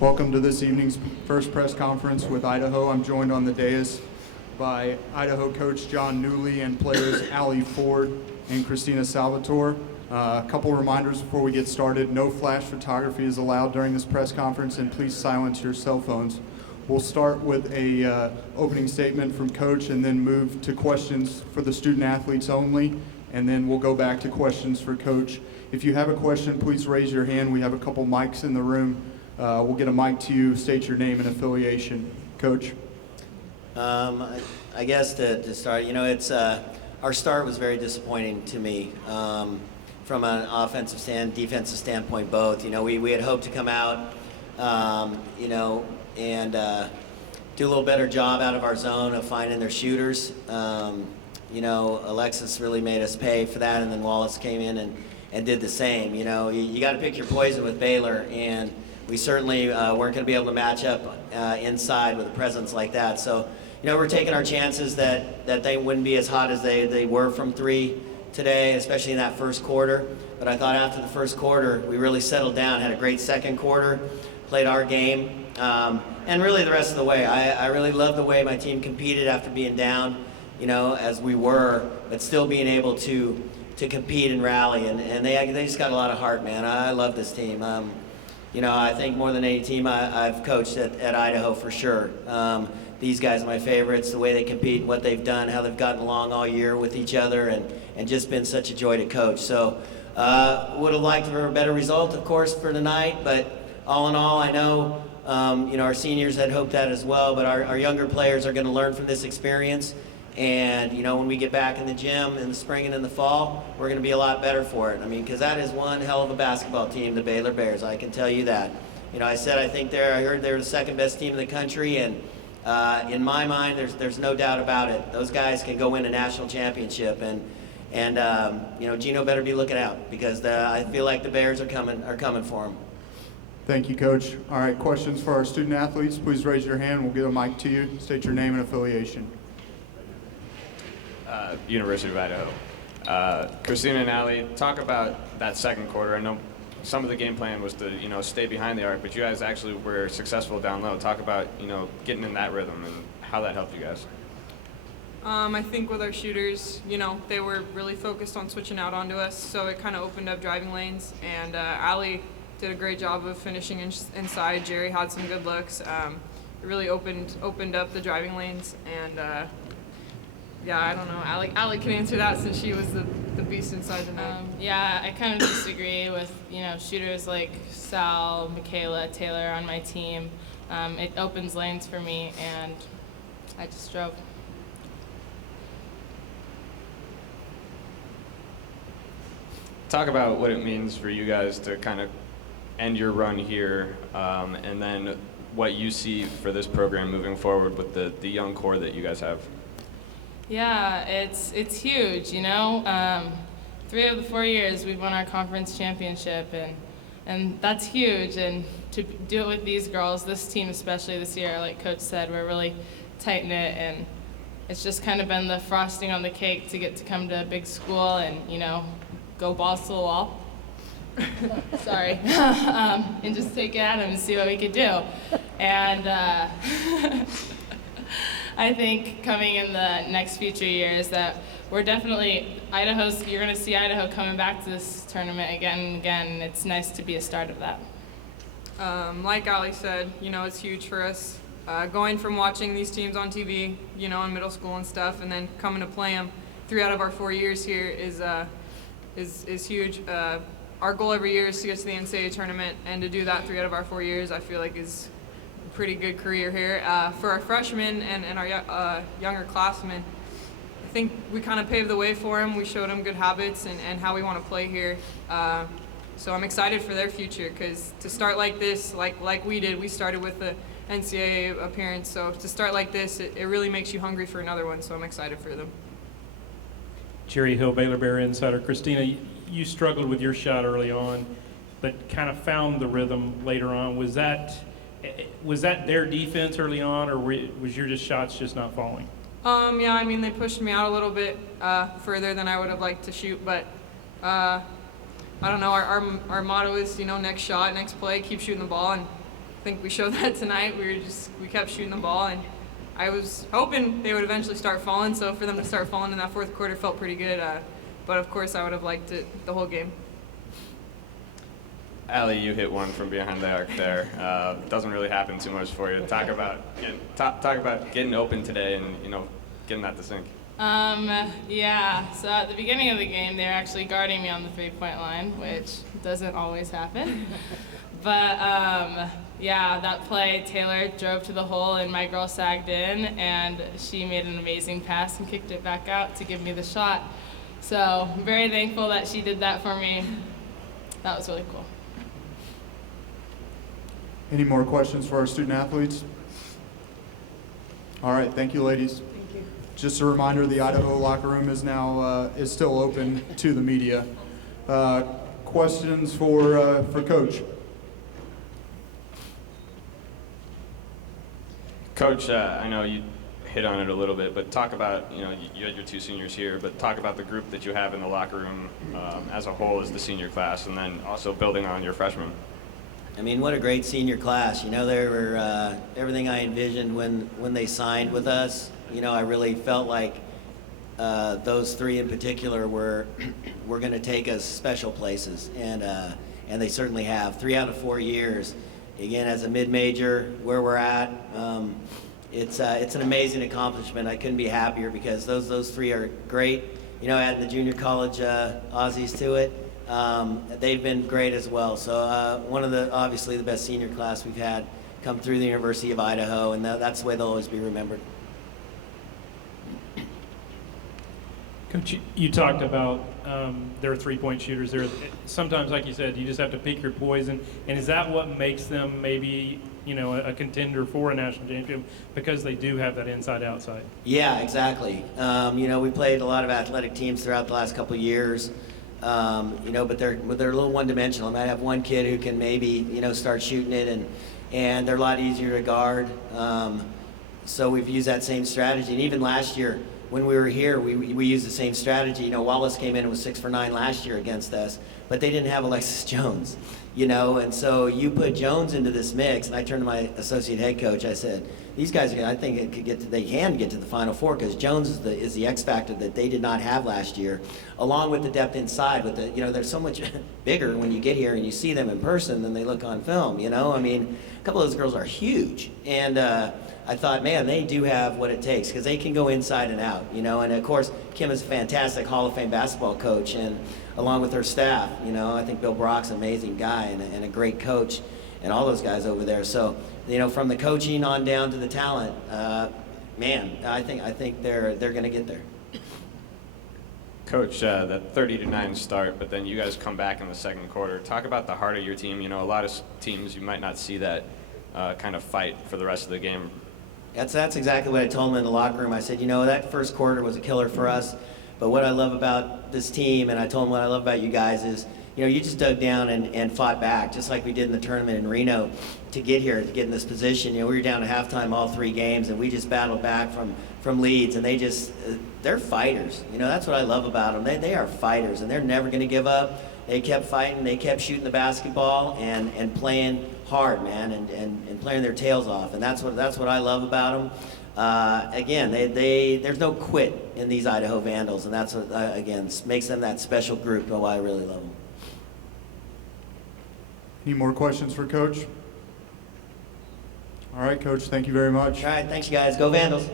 Welcome to this evening's first press conference with Idaho. I'm joined on the dais by Idaho coach John Newley and players Allie Ford and Christina Salvatore. A couple reminders before we get started. No flash photography is allowed during this press conference, and please silence your cell phones. We'll start with a opening statement from Coach and then move to questions for the student athletes only, and then we'll go back to questions for Coach. If you have a question, please raise your hand. We have a couple mics in the room. We'll get a mic to you. State your name and affiliation. Coach. I guess to start, it's our start was very disappointing to me from an offensive defensive standpoint both. We had hoped to come out, and do a little better job out of our zone of finding their shooters. Alexis really made us pay for that, and then Wallace came in and did the same. You got to pick your poison with Baylor, and we certainly weren't going to be able to match up inside with a presence like that. So, we're taking our chances that they wouldn't be as hot as they were from three today, especially in that first quarter. But I thought after the first quarter, we really settled down, had a great second quarter, played our game, and really the rest of the way. I really love the way my team competed after being down, as we were, but still being able to compete and rally. And they just got a lot of heart, man. I love this team. I think more than any team I've coached at Idaho for sure. These guys are my favorites, the way they compete, what they've done, how they've gotten along all year with each other, and just been such a joy to coach. So would have liked for a better result, of course, for tonight, but all in all, I know our seniors had hoped that as well, but our younger players are going to learn from this experience. And, when we get back in the gym in the spring and in the fall, we're going to be a lot better for it. Because that is one hell of a basketball team, the Baylor Bears. I can tell you that. I said I heard they're the second best team in the country, and in my mind, there's no doubt about it. Those guys can go win a national championship, and Gino better be looking out because I feel like the Bears are coming for him. Thank you, Coach. All right, questions for our student athletes. Please raise your hand. We'll get a mic to you. State your name and affiliation. University of Idaho. Christina and Allie, talk about that second quarter. I know some of the game plan was to stay behind the arc, but you guys actually were successful down low. Talk about getting in that rhythm and how that helped you guys. I think with our shooters, they were really focused on switching out onto us, so it kind of opened up driving lanes. And Allie did a great job of finishing inside. Jerry had some good looks. It really opened up the driving lanes, and yeah, I don't know. Allie can answer that since she was the beast inside the net. Yeah, I kind of disagree with shooters like Sal, Michaela, Taylor on my team. It opens lanes for me, and I just drove. Talk about what it means for you guys to kind of end your run here, and then what you see for this program moving forward with the young core that you guys have. Yeah, it's huge, 3 of the 4 years we've won our conference championship, and that's huge. And to do it with these girls, this team especially this year, like Coach said, we're really tight-knit, and it's just kind of been the frosting on the cake to get to come to a big school and, go balls to the wall. Sorry. And just take it at them and see what we could do. And I think coming in the next future years that we're definitely, you're going to see Idaho coming back to this tournament again and again, and it's nice to be a start of that. Like Allie said, it's huge for us. Going from watching these teams on TV, in middle school and stuff, and then coming to play them 3 out of our 4 years here is huge. Our goal every year is to get to the NCAA tournament, and to do that 3 out of our 4 years, I feel like is pretty good career here. For our freshmen and our younger classmen, I think we kind of paved the way for them. We showed them good habits and how we want to play here. So I'm excited for their future, because to start like this, like we did, we started with the NCAA appearance. So to start like this, it really makes you hungry for another one. So I'm excited for them. Jerry Hill, Baylor Bear Insider. Christina, you struggled with your shot early on, but kind of found the rhythm later on. Was that their defense early on, or was your shots just not falling? Yeah, they pushed me out a little bit further than I would have liked to shoot, but I don't know. Our motto is, next shot, next play, keep shooting the ball, and think we showed that tonight. We kept shooting the ball, and I was hoping they would eventually start falling. So for them to start falling in that fourth quarter felt pretty good. But of course, I would have liked it the whole game. Allie, you hit one from behind the arc there. Doesn't really happen too much for you. Talk about getting open today and getting that to sink. Yeah, so at the beginning of the game, they were actually guarding me on the three-point line, which doesn't always happen. But yeah, that play, Taylor drove to the hole and my girl sagged in, and she made an amazing pass and kicked it back out to give me the shot. So I'm very thankful that she did that for me. That was really cool. Any more questions for our student athletes? All right, thank you, ladies. Thank you. Just a reminder, the Idaho locker room is now is still open to the media. Questions for Coach? Coach, I know you hit on it a little bit, but talk about, you had your two seniors here, but talk about the group that you have in the locker room as a whole as the senior class, and then also building on your freshmen. I mean, what a great senior class. They were everything I envisioned when they signed with us. I really felt like those three in particular were going to take us special places, and they certainly have. 3 out of 4 years. Again, as a mid-major, where we're at, it's an amazing accomplishment. I couldn't be happier because those three are great. Adding the junior college Aussies to it. They've been great as well. So one of obviously the best senior class we've had come through the University of Idaho, and that's the way they'll always be remembered. Coach, you talked about their three-point shooters. Sometimes, like you said, you just have to pick your poison. And is that what makes them maybe, a contender for a national championship, because they do have that inside-outside? Yeah, exactly. We played a lot of athletic teams throughout the last couple of years. But they're a little one-dimensional. I might have one kid who can maybe start shooting it, and they're a lot easier to guard. So we've used that same strategy. And even last year when we were here, we used the same strategy. Wallace came in and was 6 for 9 last year against us, but they didn't have Alexis Jones. And so you put Jones into this mix, and I turned to my associate head coach. I said, these guys, I think they can get to the Final Four, because Jones is the X factor that they did not have last year, along with the depth inside. With they're so much bigger when you get here and you see them in person than they look on film. I mean, a couple of those girls are huge, and I thought, man, they do have what it takes, because they can go inside and out. And of course, Kim is a fantastic Hall of Fame basketball coach, and along with her staff, I think Bill Brock's an amazing guy and a great coach, and all those guys over there. So, from the coaching on down to the talent, man, I think they're going to get there. Coach, that 30-9 start, but then you guys come back in the second quarter. Talk about the heart of your team. A lot of teams, you might not see that kind of fight for the rest of the game. That's exactly what I told them in the locker room. I said, that first quarter was a killer for us, but what I love about this team, and I told them what I love about you guys, is you just dug down and fought back, just like we did in the tournament in Reno to get here, to get in this position. We were down at halftime all 3 games, and we just battled back from leads, and they're fighters. That's what I love about them. They are fighters, and they're never going to give up. They kept fighting, they kept shooting the basketball and playing hard, man, and playing their tails off, and that's what I love about them. Again, there's no quit in these Idaho Vandals, and that's what again makes them that special group, and why I really love them. Any more questions for Coach? All right, Coach, thank you very much. All right, thanks you guys. Go Vandals.